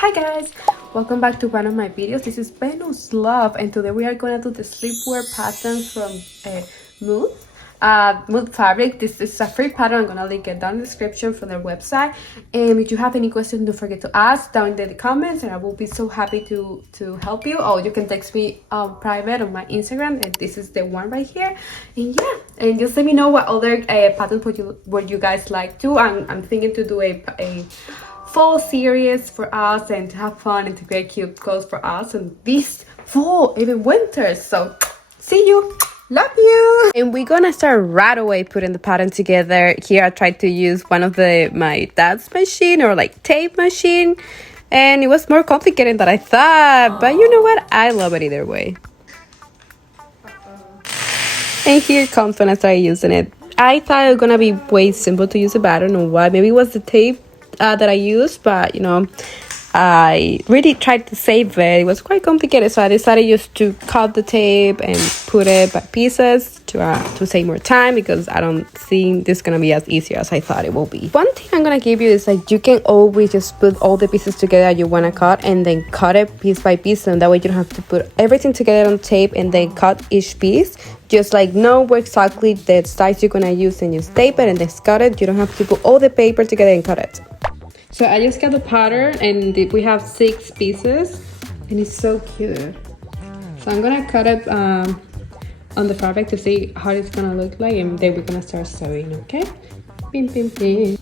Hi guys, welcome back to one of my videos. This is VenusLove, and today we are gonna do the sleepwear pattern from Mood Mood Fabric. This is a free pattern. I'm gonna link it down in the description from their website. And if you have any questions, don't forget to ask down in the comments, and I will be so happy to help you. Or you can text me private on my Instagram, and this is the one right here. And yeah, and just let me know what other patterns would you guys like to. I'm thinking to do a fall series for us and to have fun and to create cute clothes for us and this fall, even winter. So see you, love you. And we're gonna start right away putting the pattern together. Here I tried to use one of my dad's machine or like tape machine, and it was more complicated than I thought, but you know what, I love it either way. And here it comes when I started using it. I thought it was gonna be way simple to use it, but I don't know why. Maybe it was the tape that I used, but you know, I really tried to save it. It was quite complicated, so I decided just to cut the tape and put it by pieces to save more time, because I don't think this is gonna be as easy as I thought it will be. One thing I'm gonna give you is like, you can always just put all the pieces together you want to cut and then cut it piece by piece, and that way you don't have to put everything together on tape and then cut each piece. Just like know exactly the size you're gonna use and just tape it and then cut it. You don't have to put all the paper together and cut it. So I just got the pattern, and we have 6 pieces, and it's so cute. So I'm gonna cut it on the fabric to see how it's gonna look like, and then we're gonna start sewing. Okay? Pim, pim, pim.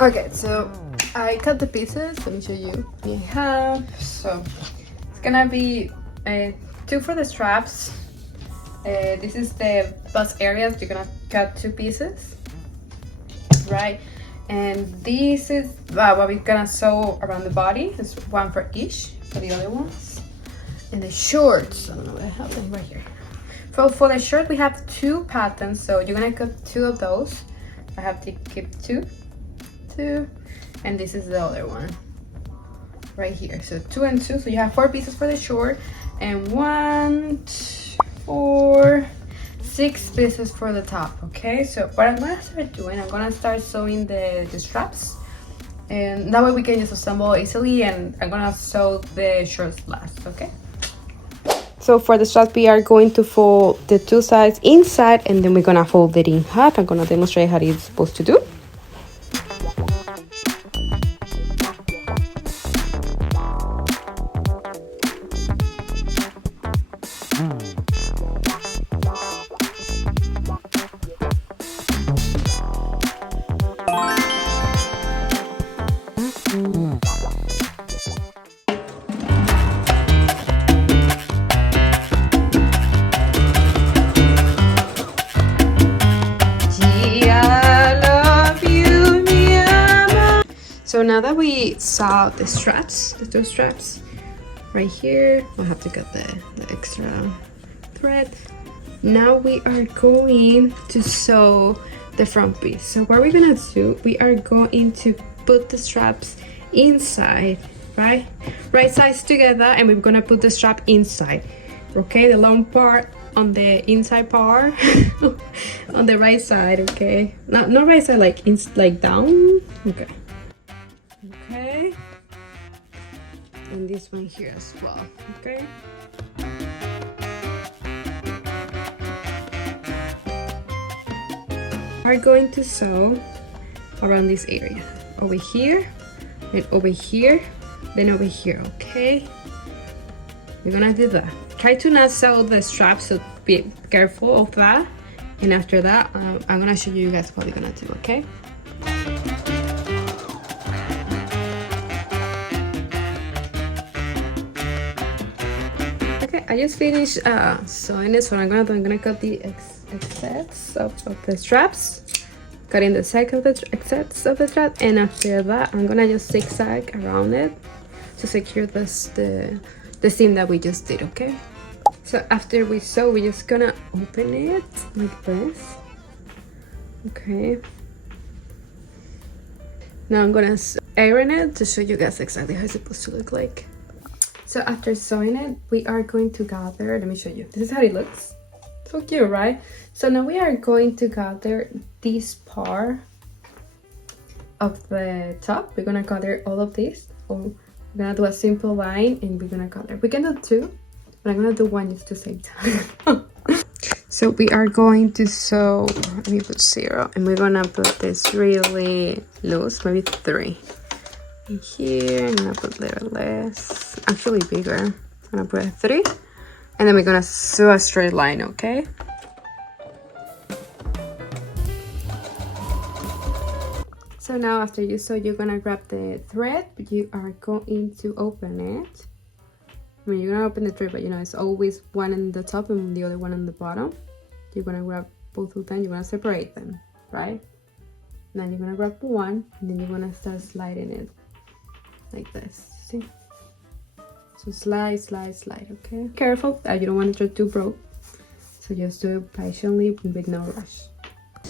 Okay, so I cut the pieces. Let me show you what I have. So it's gonna be 2 for the straps. This is the bust areas. You're gonna cut 2 pieces, right? And this is what we're gonna sew around the body. There's 1 for each for the other ones. And the shorts, I don't know what I have them right here. For the shirt, we have 2 patterns, so you're gonna cut 2 of those. I have to keep 2, and this is the other one right here. So 2 and 2, so you have 4 pieces for the short, and 1, 4, 6 pieces for the top. Okay, so what I'm gonna start doing, I'm gonna start sewing the straps, and that way we can just assemble easily, and I'm gonna sew the shorts last. Okay, so for the straps, we are going to fold the 2 sides inside, and then we're gonna fold it in half. I'm gonna demonstrate how it's supposed to do. So now that we saw the straps, the 2 straps right here, we'll have to cut the extra thread. Now we are going to sew the front piece. So what we're gonna do, we are going to put the straps inside, right sides together, and we're gonna put the strap inside. Okay, the long part on the inside part on the right side. Okay, not right side, like down. Okay, and this one here as well. Okay, we're going to sew around this area, over here, then over here, then over here. Okay, we're gonna do that. Try to not sew the straps, so be careful of that. And after that, I'm gonna show you guys what we're gonna do. Okay, I just finished sewing this. What I'm gonna do, I'm gonna cut the excess of the straps, cutting the side of the excess of the strap, and after that I'm gonna just zigzag around it to secure the seam that we just did. Okay, so after we sew, we're just gonna open it like this. Okay, now I'm gonna iron it to show you guys exactly how it's supposed to look like. So after sewing it, we are going to gather, let me show you. This is how it looks. So cute, right? So now we are going to gather this part of the top. We're gonna gather all of this, We're gonna do a simple line and we're gonna color. We can do two, but I'm gonna do one just to save time. So we are going to sew, let me put 0, and we're gonna put this really loose, maybe 3. And here, I'm gonna put a little less, actually bigger. I'm gonna put a 3, and then we're gonna sew a straight line, okay? So now after you sew, you're gonna grab the thread, but you are going to open it. I mean, you're gonna open the thread, but you know, it's always one in the top and the other one on the bottom. You're gonna grab both of them, you're gonna separate them, right? And then you're gonna grab one, and then you're gonna start sliding it like this, see? So slide, slide, slide, okay? Careful, you don't want it to get too broke. So just do it patiently with no rush.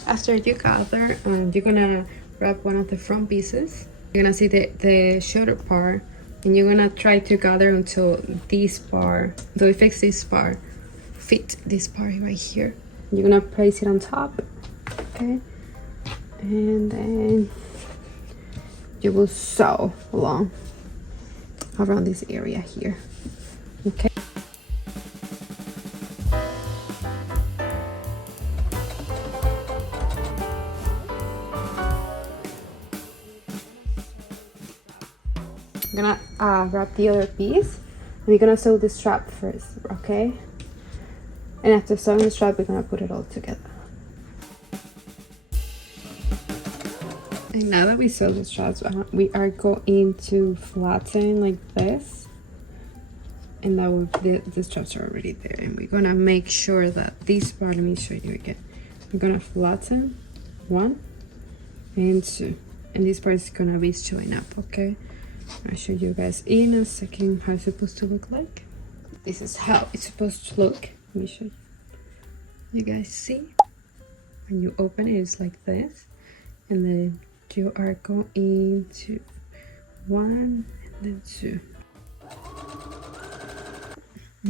After you gather, you're gonna grab one of the front pieces. You're gonna see the shoulder part, and you're gonna try to gather until this part, so it fits this part, fit this part right here. You're gonna place it on top, okay? And then you will sew along around this area here, okay? I'm gonna wrap the other piece, and we're gonna sew the strap first, okay? And after sewing the strap, we're gonna put it all together. And now that we sew the straps, we are going to flatten like this, and that will, the straps are already there. And we're gonna make sure that this part, let me show you again. We're gonna flatten 1 and 2, and this part is gonna be showing up, okay? I'll show you guys in a second how it's supposed to look like. This is how it's supposed to look. Let me show you. You guys see? When you open it, it's like this. And then you are going to 1 and then 2.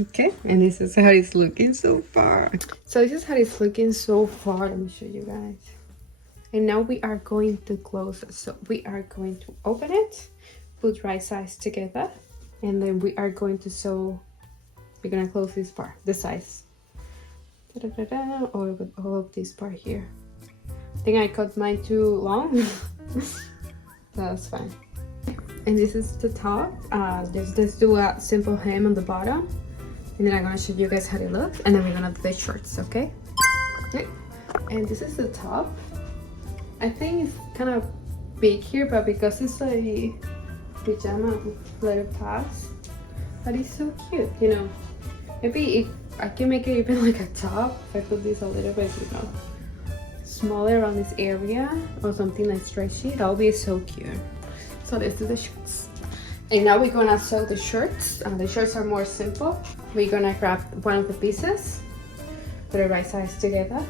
Okay, and this is how it's looking so far. So this is how it's looking so far. Let me show you guys. And now we are going to close it. So we are going to open it, put right sides together, and then we are going to sew. We're gonna close this part, the sides. All of this part here. I think I cut mine too long. That's fine. And this is the top. Let's do a simple hem on the bottom, and then I'm gonna show you guys how it looks, and then we're gonna do the shorts, okay? And this is the top. I think it's kind of big here, but because it's a pajama, let it pass. But it's so cute, you know. Maybe if I can make it even like a top, if I put this a little bit, you know, smaller around this area or something like stretchy, that'll be so cute. So let's do the shorts. And now we're gonna sew the shorts. The shorts are more simple. We're gonna grab one of the pieces, put it right sides together.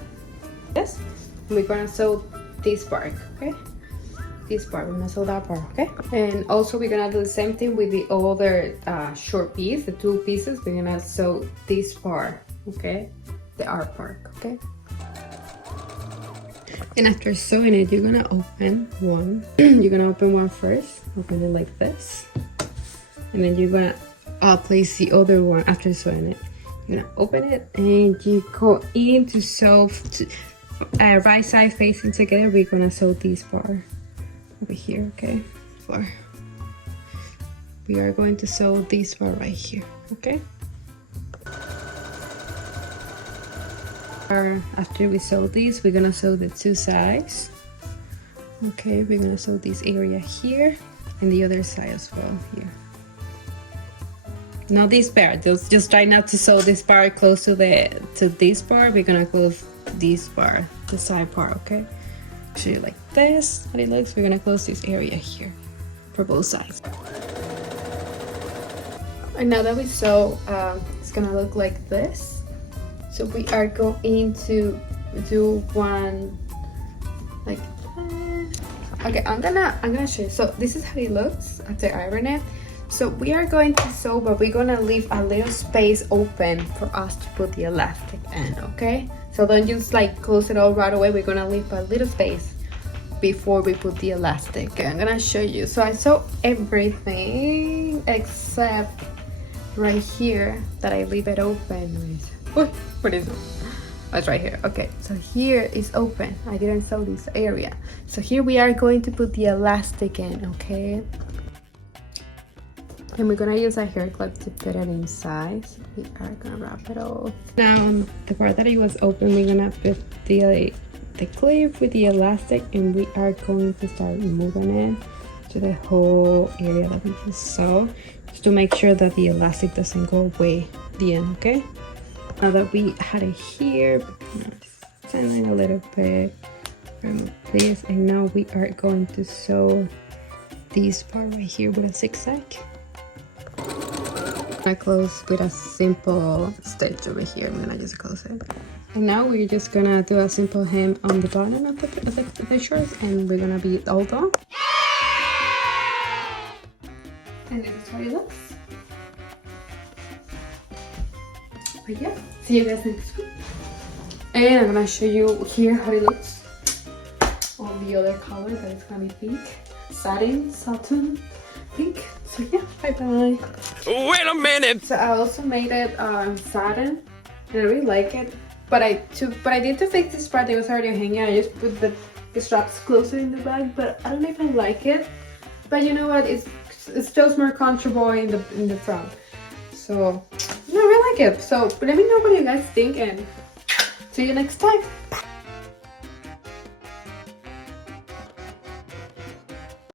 Yes, and we're gonna sew this part, okay? This part, we're gonna sew that part, okay? And also we're gonna do the same thing with the other short piece, the 2 pieces. We're gonna sew this part, okay? The arm part, okay? And after sewing it, you're gonna open one. You're gonna open one first, open it like this. And then you're gonna place the other one after sewing it. You're gonna open it and you go in to sew right side facing together. We're gonna sew this part over here, okay? We are going to sew this part right here, okay? After we sew this, we're gonna sew the 2 sides. Okay, we're gonna sew this area here and the other side as well here. Not this part, just try not to sew this part close to this part. We're gonna close this part, the side part, okay? Show you like this, how it looks. We're gonna close this area here for both sides. And now that we sew, it's gonna look like this. So we are going to do one like that. Okay, I'm gonna show you. So this is how it looks after ironing it. So we are going to sew, but we're gonna leave a little space open for us to put the elastic in, okay? So don't just like close it all right away. We're gonna leave a little space before we put the elastic. Okay, I'm gonna show you. So I sew everything everything except right here that I leave it open. What is it? Oh, it's right here. Okay, so here is open. I didn't sew this area. So here we are going to put the elastic in, okay? And we're gonna use a hair clip to fit it inside. So we are gonna wrap it off. Now, the part that it was open, we're gonna put the clip with the elastic, and we are going to start moving it to the whole area that we just saw, just to make sure that the elastic doesn't go away at the end, okay? Now that we had it here, just sanding a little bit, remove this, and now we are going to sew this part right here with a zigzag. I close with a simple stitch over here. I'm gonna just close it. And now we're just gonna do a simple hem on the bottom of the shorts, and we're gonna be all done. And this is how it looks. But yeah, see you guys next week. And I'm gonna show you here how it looks on the other color, that is gonna be pink. Satin pink. So yeah, bye bye. Wait a minute! So I also made it satin, and I really like it. But I did to fix this part, it was already hanging. I just put the straps closer in the back, but I don't know if I like it. But you know what? It feels more comfortable in the front. So I really like it. So let me know what you guys think, and see you next time. Bye.